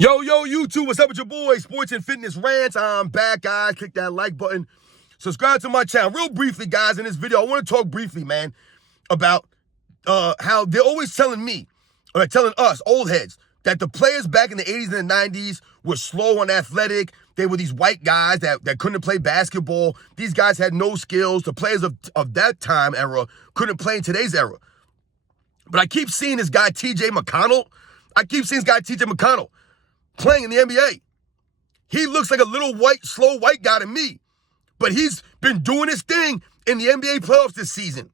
Yo, YouTube, what's up with your boy? Sports and Fitness Rants. I'm back, guys. Click that like button. Subscribe to my channel. Real briefly, guys, in this video, I want to talk briefly, man, about how they're always telling me, or telling us, old heads, that the players back in the 80s and the 90s were slow and athletic. They were these white guys that couldn't play basketball. These guys had no skills. The players of that time era couldn't play in today's era. But I keep seeing this guy, McConnell. Playing in the NBA. He looks like a little slow white guy to me. But he's been doing his thing in the NBA playoffs this season.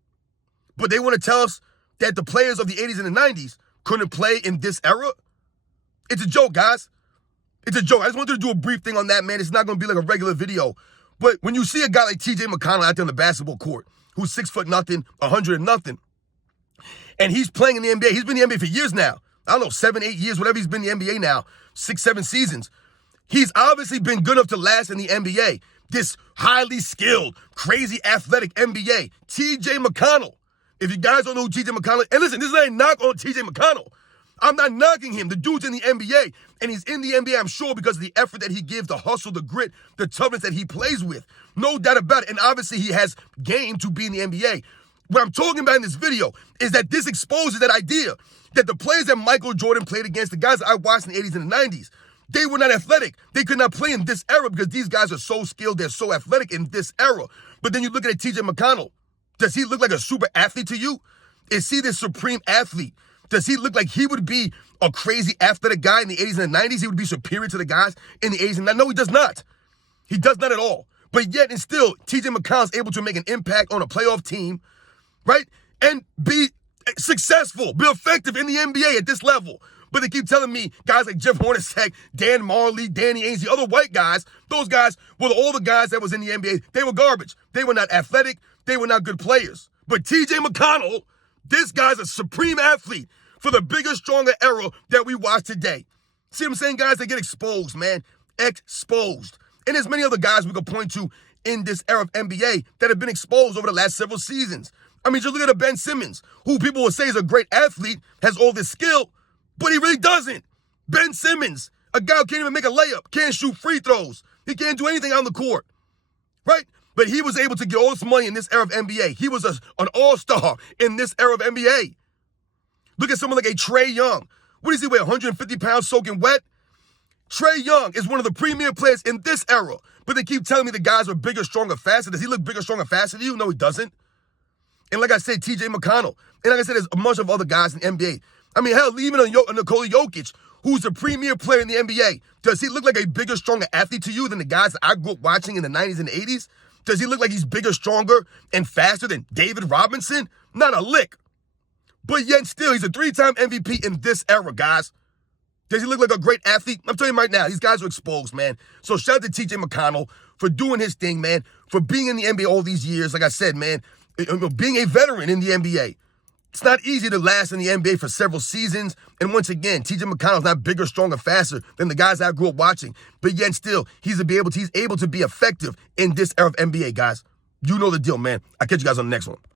But they want to tell us that the players of the 80s and the 90s couldn't play in this era? It's a joke, guys. It's a joke. I just wanted to do a brief thing on that, man. It's not going to be like a regular video. But when you see a guy like McConnell out there on the basketball court, who's 6'0", 100 and nothing, and he's playing in the NBA, he's been in the NBA for years now. I don't know, 7, 8 years, whatever he's been in the NBA now, 6, 7 seasons. He's obviously been good enough to last in the NBA. This highly skilled, crazy athletic NBA. McConnell. If you guys don't know who McConnell is, and listen, this is a knock on McConnell. I'm not knocking him. The dude's in the NBA, and he's in the NBA, I'm sure, because of the effort that he gives, the hustle, the grit, the toughness that he plays with. No doubt about it. And obviously, he has game to be in the NBA. What I'm talking about in this video is that this exposes that idea that the players that Michael Jordan played against, the guys that I watched in the 80s and the 90s, they were not athletic. They could not play in this era because these guys are so skilled. They're so athletic in this era. But then you look at McConnell. Does he look like a super athlete to you? Is he this supreme athlete? Does he look like he would be a crazy athletic guy in the 80s and the 90s? He would be superior to the guys in the 80s and 90s? No, he does not. He does not at all. But yet and still, McConnell's able to make an impact on a playoff team, right? And be successful, be effective in the NBA at this level. But they keep telling me guys like Jeff Hornacek, Dan Marley, Danny Ainge, the other white guys, those guys were all the guys that was in the NBA. They were garbage. They were not athletic. They were not good players. But McConnell, this guy's a supreme athlete for the bigger, stronger era that we watch today. See what I'm saying, guys? They get exposed, man. Exposed. And there's many other guys we could point to in this era of NBA that have been exposed over the last several seasons. I mean, just look at a Ben Simmons, who people will say is a great athlete, has all this skill, but he really doesn't. Ben Simmons, a guy who can't even make a layup, can't shoot free throws. He can't do anything on the court, right? But he was able to get all this money in this era of NBA. He was an all-star in this era of NBA. Look at someone like a Trae Young. What does he weigh, 150 pounds soaking wet? Trae Young is one of the premier players in this era, but they keep telling me the guys are bigger, stronger, faster. Does he look bigger, stronger, faster than you? No, he doesn't. And like I said, McConnell. And like I said, there's a bunch of other guys in the NBA. I mean, hell, even Nikola Jokic, who's the premier player in the NBA. Does he look like a bigger, stronger athlete to you than the guys that I grew up watching in the 90s and the 80s? Does he look like he's bigger, stronger, and faster than David Robinson? Not a lick. But yet still, he's a 3-time MVP in this era, guys. Does he look like a great athlete? I'm telling you right now, these guys are exposed, man. So shout out to McConnell for doing his thing, man, for being in the NBA all these years. Like I said, man, being a veteran in the NBA. It's not easy to last in the NBA for several seasons. And once again, McConnell's not bigger, stronger, faster than the guys I grew up watching. But yet still, he's able to be effective in this era of NBA, guys. You know the deal, man. I'll catch you guys on the next one.